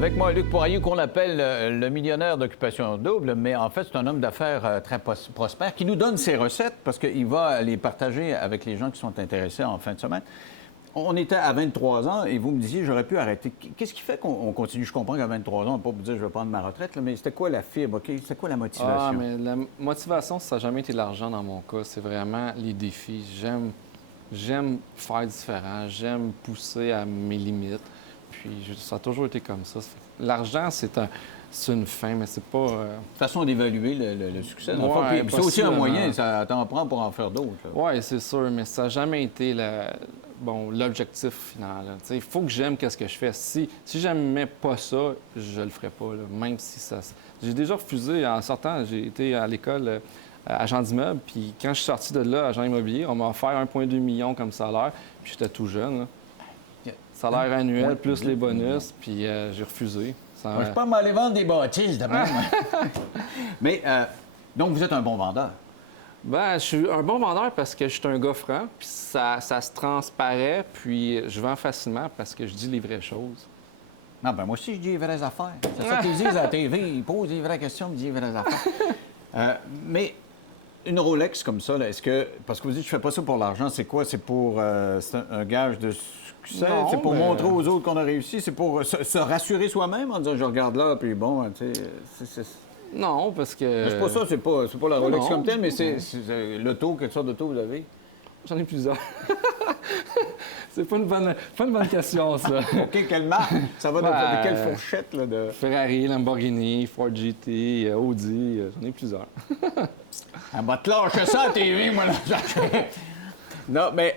Avec moi, Luc Poirier, qu'on appelle le millionnaire d'occupation double, mais en fait, c'est un homme d'affaires très prospère qui nous donne ses recettes parce qu'il va les partager avec les gens qui sont intéressés en fin de semaine. On était à 23 ans et vous me disiez, j'aurais pu arrêter. Qu'est-ce qui fait qu'on continue? Je comprends qu'à 23 ans, on ne peut pas vous dire, je vais prendre ma retraite, là, mais c'était quoi la fibre? C'était quoi la motivation? Ah, mais la motivation, ça n'a jamais été l'argent dans mon cas. C'est vraiment les défis. J'aime faire différent. J'aime pousser à mes limites. Puis ça a toujours été comme ça. L'argent, c'est une fin, mais c'est pas... Façon d'évaluer le succès. Dans le fond. Ouais, Puis c'est aussi un possiblement. moyen, ça t'en prend pour en faire d'autres. Oui, c'est sûr, mais ça n'a jamais été l'objectif final. Il faut que j'aime ce que je fais. Si j'aimais pas ça, je le ferais pas, là, même si ça... J'ai déjà refusé, en sortant, j'ai été à l'école agent d'immeuble, puis quand je suis sorti de là, agent immobilier, on m'a offert 1,2 million comme salaire, puis j'étais tout jeune. Là. Salaire annuel, plus les bonus, puis j'ai refusé. Moi, je suis pas mal aller vendre des bâtisses de même. Mais, donc, vous êtes un bon vendeur. Ben, je suis un bon vendeur parce que je suis un gars franc, puis ça se transparaît, puis je vends facilement parce que je dis les vraies choses. Non, ben moi aussi, je dis les vraies affaires. C'est ça qu'ils disent à la TV. Ils posent les vraies questions, ils disent les vraies affaires. Mais une Rolex comme ça, là, est-ce que... Parce que vous dites, je fais pas ça pour l'argent. C'est quoi? C'est pour... c'est un gage de succès? Non, c'est pour mais... montrer aux autres qu'on a réussi? C'est pour se rassurer soi-même en disant, je regarde là, puis bon, tu sais... Non, parce que... C'est pas ça, c'est pas la Rolex non, comme telle, mais c'est l'auto. Quelle sorte d'auto vous avez? J'en ai plusieurs. C'est pas une bonne question, ça. OK, quelle marque? Ça va de quelle fourchette, là, de... Ferrari, Lamborghini, Ford GT, Audi, j'en ai plusieurs. Elle va te lâcher ça à la TV, moi, là. Non, mais...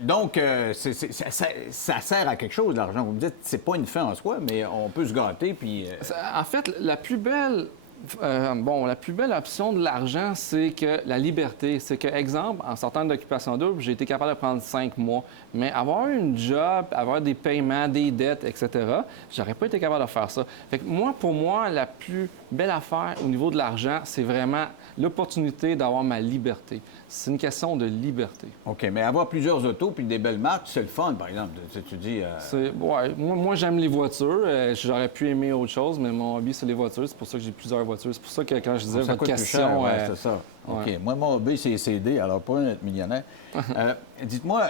donc, ça sert à quelque chose, l'argent. Vous me dites, c'est pas une fin en soi, mais on peut se gâter, puis... En fait, la plus belle option de l'argent, c'est que la liberté. C'est que, exemple, en sortant d'occupation double, j'ai été capable de prendre 5 mois. Mais avoir une job, avoir des paiements, des dettes, etc., j'aurais pas été capable de faire ça. Fait que moi, pour moi, la plus belle affaire au niveau de l'argent, c'est vraiment l'opportunité d'avoir ma liberté. C'est une question de liberté. OK, mais avoir plusieurs autos puis des belles marques, c'est le fun, par exemple. Tu dis... Ouais, moi j'aime les voitures. J'aurais pu aimer autre chose, mais mon hobby, c'est les voitures. C'est pour ça que j'ai plusieurs voitures. C'est pour ça que quand je disais ça votre coûte question... plus cher, c'est ça. Ouais. OK. Moi, mon hobby, c'est CD, alors pas être millionnaire. Dites-moi,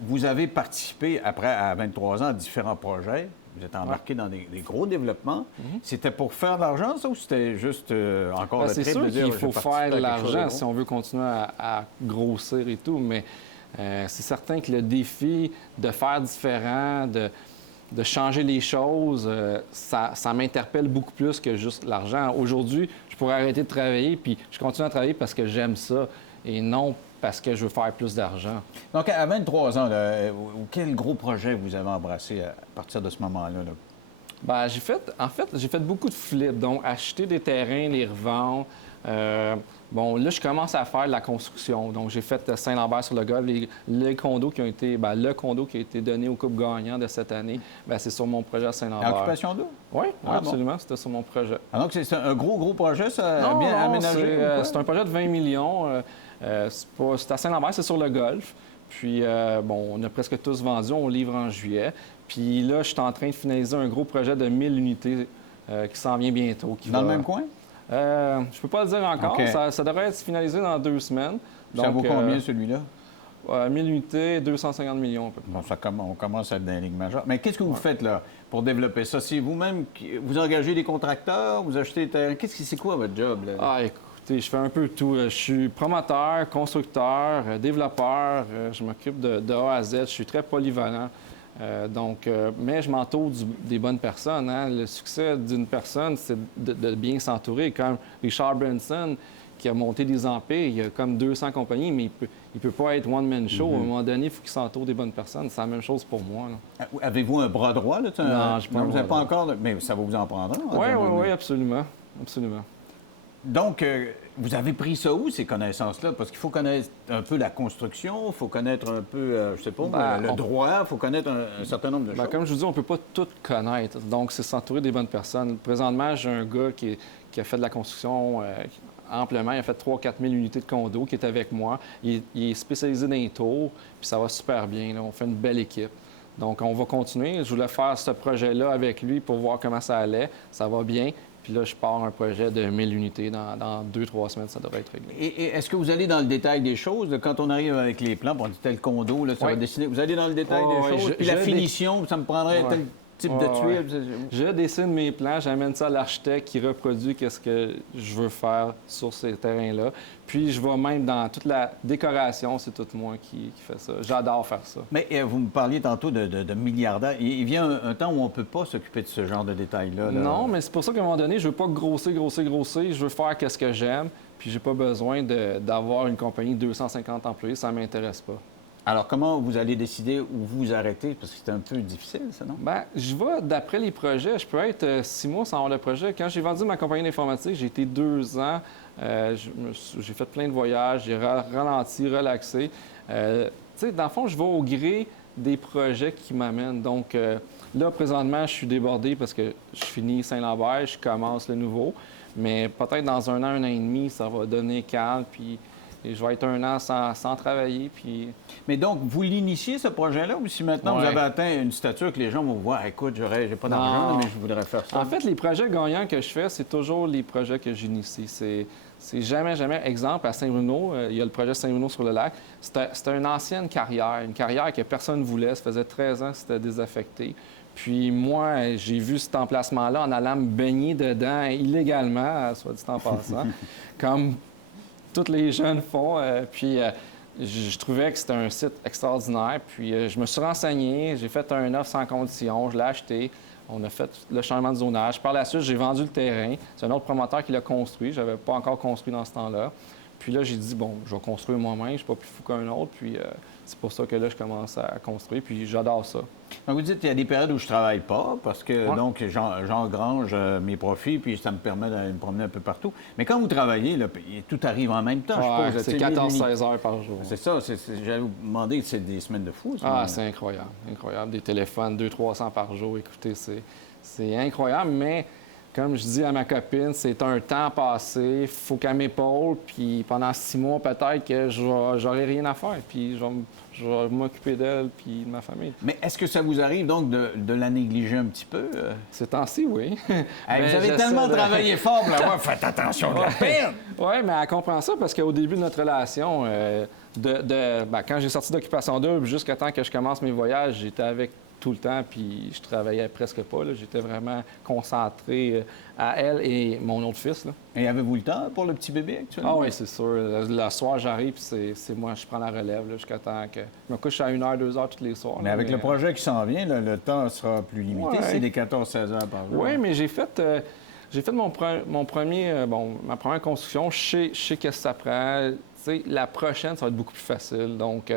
vous avez participé, après, à 23 ans, à différents projets. Vous êtes embarqué dans des gros développements. C'était pour faire de l'argent, ça, ou c'était juste encore le C'est trip sûr de dire... qu'il faut faire de l'argent chose si on veut continuer à grossir et tout, mais c'est certain que le défi de faire différent, de changer les choses, ça m'interpelle beaucoup plus que juste l'argent. Aujourd'hui, je pourrais arrêter de travailler, puis je continue à travailler parce que j'aime ça, et non parce que je veux faire plus d'argent. Donc, à 23 ans, là, quel gros projet vous avez embrassé à partir de ce moment-là? Là? Bien, j'ai fait beaucoup de flips, donc acheter des terrains, les revendre. Là, je commence à faire de la construction. Donc, j'ai fait Saint-Lambert-sur-le-Golfe. Les condos qui ont été, le condo qui a été donné au couple gagnant de cette année, c'est sur mon projet à Saint-Lambert. Occupation double? Oui, absolument. C'était sur mon projet. Ah, donc, c'est un gros projet, ça, Non, bien aménagé? C'est un projet de 20 millions. C'est à Saint-Lambert, c'est sur le Golfe. Puis, on a presque tous vendu. On livre en juillet. Puis là, je suis en train de finaliser un gros projet de 1000 unités qui s'en vient bientôt. Dans le même coin? Je peux pas le dire encore. Okay. Ça devrait être finalisé dans 2 semaines. Donc, ça vaut combien, celui-là? 1000 unités, 250 millions à peu près. Bon, on commence à être dans les ligues majeures. Mais qu'est-ce que vous faites, là, pour développer ça? C'est vous-même, vous engagez des contracteurs, vous achetez des terrains. C'est quoi votre job, là? Ah, écoutez, je fais un peu tout. Je suis promoteur, constructeur, développeur. Je m'occupe de A à Z. Je suis très polyvalent. Mais je m'entoure des bonnes personnes. Hein. Le succès d'une personne, c'est de bien s'entourer. Comme Richard Branson, qui a monté des empires, il y a comme 200 compagnies, mais il peut pas être one-man show. À un moment donné, il faut qu'il s'entoure des bonnes personnes. C'est la même chose pour moi. Là. Avez-vous un bras droit? Là? Non, je vous n'avez pas encore... Mais ça va vous en prendre un? Oui, absolument. Absolument. Donc, vous avez pris ça où, ces connaissances-là? Parce qu'il faut connaître un peu la construction, il faut connaître un peu, je sais pas, le droit, il faut connaître un certain nombre de choses. Comme je vous dis, on ne peut pas tout connaître. Donc, c'est s'entourer des bonnes personnes. Présentement, j'ai un gars qui a fait de la construction amplement. Il a fait 3 000 à 4 000 unités de condo qui est avec moi. Il est spécialisé dans les tours, puis ça va super bien. Là. On fait une belle équipe. Donc, on va continuer. Je voulais faire ce projet-là avec lui pour voir comment ça allait. Ça va bien. Puis là, je pars un projet de 1000 unités. Dans 2-3 semaines, ça devrait être réglé. Et est-ce que vous allez dans le détail des choses? Quand on arrive avec les plans, on dit tel condo, là, ça va dessiner. Vous allez dans le détail des choses? Puis la finition, ça me prendrait tel type de tuile? Je dessine mes plans, j'amène ça à l'architecte qui reproduit qu'est-ce que je veux faire sur ces terrains-là. Puis je vais même dans toute la décoration, c'est tout moi qui fait ça. J'adore faire ça. Mais vous me parliez tantôt de milliardaires. Il vient un temps où on ne peut pas s'occuper de ce genre de détails-là. Non, mais c'est pour ça qu'à un moment donné, je veux pas grossir. Je veux faire qu'est-ce que j'aime. Puis j'ai pas besoin d'avoir une compagnie de 250 employés, ça m'intéresse pas. Alors, comment vous allez décider où vous arrêtez? Parce que c'est un peu difficile, ça, non? Bien, je vais d'après les projets. Je peux être 6 mois sans avoir le projet. Quand j'ai vendu ma compagnie d'informatique, j'ai été 2 ans. J'ai fait plein de voyages, j'ai ralenti, relaxé. Tu sais, dans le fond, je vais au gré des projets qui m'amènent. Donc, là, présentement, je suis débordé parce que je finis Saint-Lambert, je commence le nouveau. Mais peut-être dans un an et demi, ça va donner calme, puis et je vais être 1 an sans travailler. Puis... Mais donc, vous l'initiez, ce projet-là, ou si maintenant vous avez atteint une stature que les gens vont vous voir, écoute, j'ai pas d'argent, mais je voudrais faire ça? En fait, les projets gagnants que je fais, c'est toujours les projets que j'initie. C'est jamais, exemple, à Saint-Bruno, il y a le projet Saint-Bruno sur le lac. C'était une ancienne carrière, une carrière que personne ne voulait. Ça faisait 13 ans que c'était désaffecté. Puis moi, j'ai vu cet emplacement-là en allant me baigner dedans illégalement, soit dit en passant, comme tous les jeunes font. Je trouvais que c'était un site extraordinaire. Puis je me suis renseigné, j'ai fait un offre sans condition, je l'ai acheté. On a fait le changement de zonage. Par la suite, j'ai vendu le terrain. C'est un autre promoteur qui l'a construit. Je n'avais pas encore construit dans ce temps-là. Puis là, j'ai dit, bon, je vais construire moi-même. Je ne suis pas plus fou qu'un autre. Puis c'est pour ça que là, je commence à construire. Puis j'adore ça. Donc, vous dites qu'il y a des périodes où je ne travaille pas parce que, donc, j'engrange mes profits puis ça me permet d'aller me promener un peu partout. Mais quand vous travaillez, là, tout arrive en même temps, je suppose. C'est 14-16 heures par jour. C'est ça. J'allais vous demander, c'est des semaines de fou, ça. C'est incroyable. Incroyable. Des téléphones, 200-300 par jour. Écoutez, c'est incroyable, mais... Comme je dis à ma copine, c'est un temps passé, il faut qu'elle m'épaule, puis pendant 6 mois, peut-être que j'aurai rien à faire, puis je vais m'occuper d'elle puis de ma famille. Mais est-ce que ça vous arrive donc de la négliger un petit peu? Ces temps-ci, oui. Vous avez tellement travaillé fort pour l'avoir, faites attention de la peine! Oui, mais elle comprend ça parce qu'au début de notre relation, quand j'ai sorti d'Occupation Double, jusqu'à temps que je commence mes voyages, j'étais avec tout le temps, puis je travaillais presque pas. J'étais vraiment concentré à elle et mon autre fils. Là. Et avez-vous le temps pour le petit bébé actuellement? Ah oui, c'est sûr. Le soir, j'arrive, puis c'est moi, je prends la relève jusqu'à temps que... Je me couche à 1 heure, 2 heures tous les soirs. Mais avec le projet qui s'en vient, le temps sera plus limité. C'est des 14-16 heures par jour. Oui, mais j'ai fait ma première construction. Je sais qu'est-ce que ça prend. T'sais, la prochaine, ça va être beaucoup plus facile. Donc,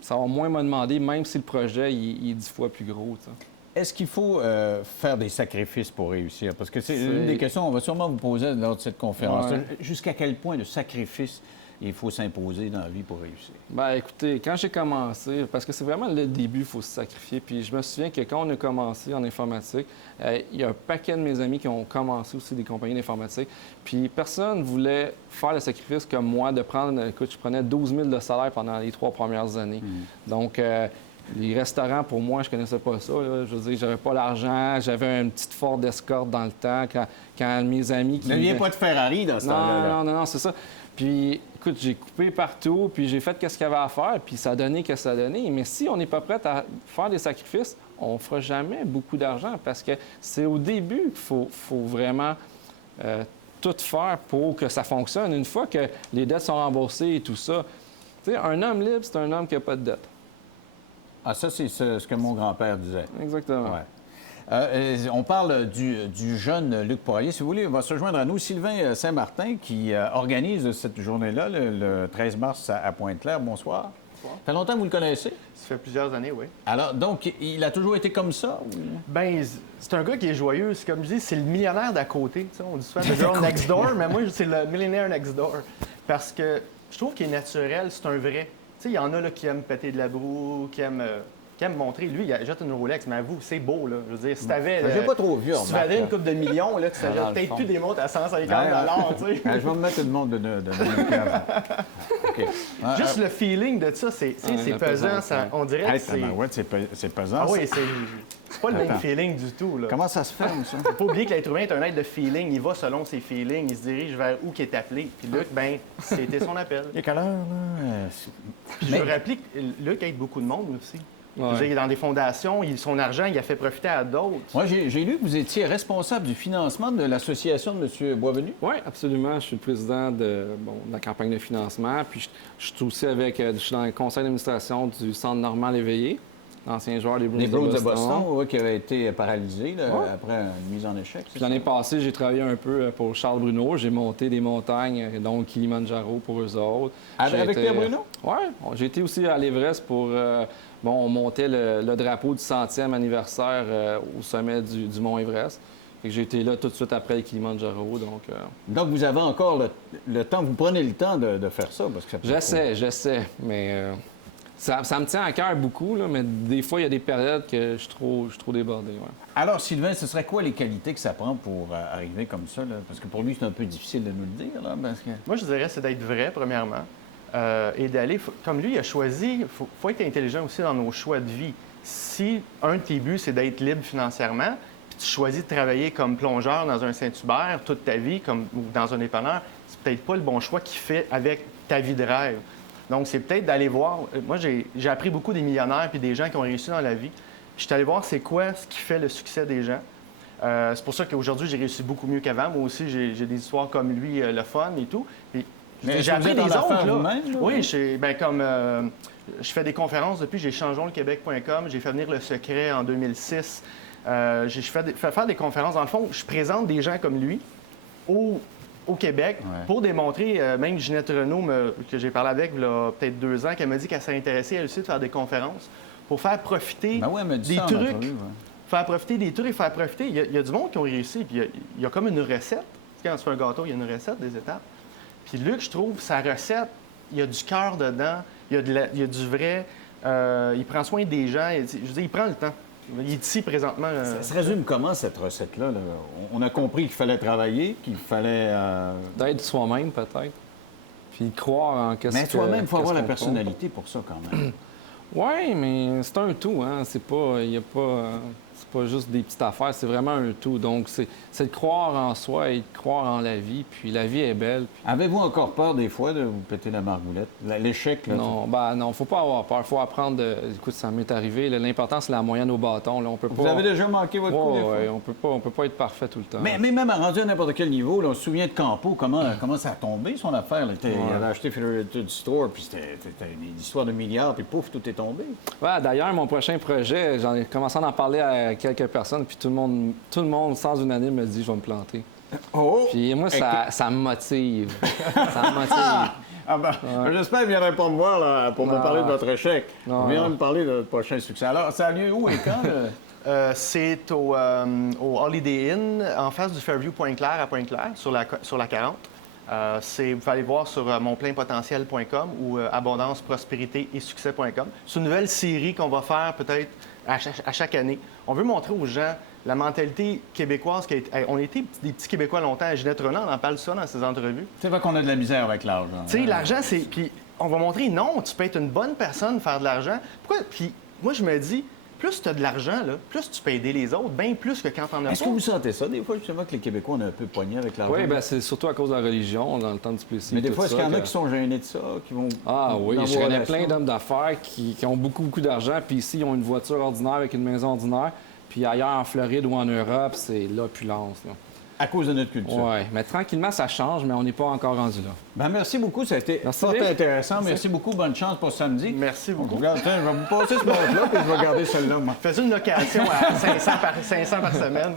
ça va moins me demander, même si le projet il est 10 fois plus gros. T'sais. Est-ce qu'il faut faire des sacrifices pour réussir? Parce que c'est une des questions qu'on va sûrement vous poser lors de cette conférence. Ouais. Jusqu'à quel point de sacrifice il faut s'imposer dans la vie pour réussir? Bien, écoutez, quand j'ai commencé, parce que c'est vraiment le début, il faut se sacrifier. Puis je me souviens que quand on a commencé en informatique, il y a un paquet de mes amis qui ont commencé aussi des compagnies d'informatique. Puis personne ne voulait faire le sacrifice comme moi de prendre... Écoute, je prenais 12 000 de salaire pendant les 3 premières années. Donc... les restaurants, pour moi, je connaissais pas ça. Là. Je veux dire, j'avais pas l'argent. J'avais une petite Ford Escort dans le temps quand mes amis... Vous n'aviez pas de Ferrari dans ce temps-là? Non, c'est ça. Puis, écoute, j'ai coupé partout, puis j'ai fait ce qu'il y avait à faire, puis ça a donné ce que ça a donné. Mais si on n'est pas prêt à faire des sacrifices, on ne fera jamais beaucoup d'argent parce que c'est au début qu'il faut vraiment tout faire pour que ça fonctionne. Une fois que les dettes sont remboursées et tout ça, tu sais, un homme libre, c'est un homme qui n'a pas de dette. Ah, ça, c'est ce que mon grand-père disait. Exactement. Ouais. On parle du jeune Luc Poirier. Si vous voulez, on va se joindre à nous. Sylvain Saint-Martin, qui organise cette journée-là, le 13 mars à Pointe-Claire. Bonsoir. Bonsoir. Ça fait longtemps que vous le connaissez? Ça fait plusieurs années, oui. Alors, donc, il a toujours été comme ça? Ou... Bien, c'est un gars qui est joyeux. C'est comme je dis, c'est le millionnaire d'à côté. Tu sais, on dit souvent le girl next door, mais moi, c'est le millionnaire next door. Parce que je trouve qu'il est naturel, c'est un vrai. Tu sais, il y en a là, qui aiment péter de la broue, qui aiment qui aime montrer. Lui, il jette une Rolex, mais avoue, c'est beau, là. Je veux dire, si t'avais... J'ai pas trop vu, si tu valais une coupe de millions, là, tu dans t'achètes le peut-être fond. plus des montres à 150 tu sais. Je vais me mettre une montre de 2015. OK. Juste le feeling de ça, c'est la pesant. pesance, Ça, on dirait que Hey, c'est... tabarouette, c'est pesant. Ah ça. oui, c'est pas le même Attends. feeling du tout, là. Comment ça se ferme, ça? Faut pas oublier que l'être humain est un être de feeling. Il va selon ses feelings. Il se dirige vers où qui est appelé. Puis Luc, ben, c'était son appel. Il est quelle heure, là? Puis je veux rappeler que Luc aide beaucoup de monde aussi. Je veux Ouais. dire, il est dans des fondations, son argent, il a fait profiter à d'autres. Moi, j'ai lu que vous étiez responsable du financement de l'association de M. Boisvenu. Oui, absolument. Je suis le président de la campagne de financement. Puis je suis aussi je suis dans le conseil d'administration du Centre Normand Léveillé, ancien joueur des Bruins Les Bruins de de Boston, ouais, qui avaient été paralysés là, Ouais. après une mise en échec. c'est Puis ça? l'année passée, j'ai travaillé un peu pour Charles Bruno. J'ai monté des montagnes, donc Kilimanjaro pour eux autres. Avec Pierre Bruno? Oui. J'ai été aussi à l'Everest pour... on montait le drapeau du 100e anniversaire au sommet du Mont Everest. Fait que j'ai été là tout de suite après le Kilimanjaro. Donc, vous avez encore le temps, vous prenez le temps de faire ça? Parce que ça J'essaie, mais ça me tient à cœur beaucoup, là, mais des fois, il y a des périodes que je suis trop débordé. Ouais. Alors, Sylvain, ce serait quoi les qualités que ça prend pour arriver comme ça? Là? Parce que pour lui, c'est un peu difficile de nous le dire. Là, parce que... Moi, je dirais, c'est d'être vrai, premièrement. Et d'aller, comme lui, il a choisi, il faut être intelligent aussi dans nos choix de vie. Si un de tes buts, c'est d'être libre financièrement, puis tu choisis de travailler comme plongeur dans un Saint-Hubert toute ta vie, ou dans un dépanneur, c'est peut-être pas le bon choix qu'il fait avec ta vie de rêve. Donc, c'est peut-être d'aller voir. Moi, j'ai appris beaucoup des millionnaires puis des gens qui ont réussi dans la vie. Puis, je suis allé voir c'est quoi ce qui fait le succès des gens. C'est pour ça qu'aujourd'hui, j'ai réussi beaucoup mieux qu'avant. Moi aussi, j'ai des histoires comme lui, le fun et tout. Puis, Mais j'ai est-ce que appris vous êtes des en autres, affaires là. vous-même, là? Oui, je fais des conférences depuis. J'ai changeonlequebec.com. J'ai fait venir Le Secret en 2006. J'ai fait faire des conférences. Dans le fond, je présente des gens comme lui au Québec pour démontrer, même Ginette Renault, que j'ai parlé avec il y a peut-être 2 ans, qu'elle m'a dit qu'elle s'est intéressée elle aussi de faire des conférences pour faire profiter Ben oui, elle m'a dit des ça en trucs. entrevue, ouais. Faire profiter des trucs et faire profiter. Il y a du monde qui ont réussi, puis il y a comme une recette. Tu sais, quand tu fais un gâteau, il y a une recette, des étapes. Puis Luc, je trouve, sa recette, il y a du cœur dedans, il y a du vrai. Il prend soin des gens. Je veux dire, il prend le temps. Il est ici présentement. Ça se résume comment, cette recette-là? Là? On a compris qu'il fallait travailler, qu'il fallait... D'être soi-même, peut-être. Puis croire en qu'est-ce que... Mais toi-même, il faut avoir la qu'on personnalité pour ça, quand même. Oui, mais c'est un tout, hein. C'est pas... Il y a pas... C'est pas juste des petites affaires, c'est vraiment un tout. Donc, c'est de croire en soi et de croire en la vie. Puis la vie est belle. Puis... Avez-vous encore peur, des fois, de vous péter la margoulette? L'échec, là? Non, faut pas avoir peur. Faut apprendre Écoute, ça m'est arrivé. Là, l'important, c'est la moyenne au bâton. Là, on peut pas... Vous avez déjà manqué votre coup, des fois? Oui, on peut pas être parfait tout le temps. Mais même rendu à n'importe quel niveau, là, on se souvient de Campo, comment ça a tombé, son affaire? Là? Il avait acheté Federated Store, puis c'était une histoire de milliards, puis pouf, tout est tombé. Ouais, d'ailleurs, mon prochain projet, j'en ai commencé à en parler à quelques personnes, puis tout le monde, sans unanime, me dit « je vais me planter ». Oh! Puis moi, ça me motive. Ça me motive. Ah ben, j'espère que vous ne viendrez pas me voir là, pour me Non. parler de votre échec. Non, Vous viendrez non. me parler de votre prochain succès. Alors, ça a lieu où et quand? C'est au Holiday Inn, en face du Fairview Pointe-Claire à Pointe-Claire, sur la 40. Vous pouvez aller voir sur monpleinpotentiel.com ou abondance-prospérité et succès.com. C'est une nouvelle série qu'on va faire peut-être à chaque année. On veut montrer aux gens la mentalité québécoise. On a été des petits Québécois longtemps. Ginette Renault en parle ça dans ses entrevues. C'est vrai qu'on a de la misère avec l'argent. Tu sais, l'argent, c'est... Puis on va montrer, non, tu peux être une bonne personne, faire de l'argent. Pourquoi? Puis moi, je me dis, plus tu as de l'argent, là, plus tu peux aider les autres, bien plus que quand t'en as pas. Est-ce que vous sentez ça, des fois, justement, que les Québécois, on est un peu poignés avec l'argent? Oui, bien, c'est surtout à cause de la religion, dans le temps du Plessis. Mais des tout fois, est-ce ça, qu'il y en a que- qui sont gênés de ça, qui vont... Ah oui, dans je vos connais relations? plein d'hommes d'affaires qui ont beaucoup d'argent, puis ici, ils ont une voiture ordinaire avec une maison ordinaire, puis ailleurs, en Floride ou en Europe, c'est l'opulence. Là. À cause de notre culture. Oui, mais tranquillement, ça change, mais on n'est pas encore rendu là. Ben, merci beaucoup, ça a été Merci, fort Vic. intéressant. Merci beaucoup, bonne chance pour samedi. Merci beaucoup. Regarde, tiens, je vais vous passer ce montre-là, puis je vais garder celle-là, moi. Faisais une location à 500 par semaine.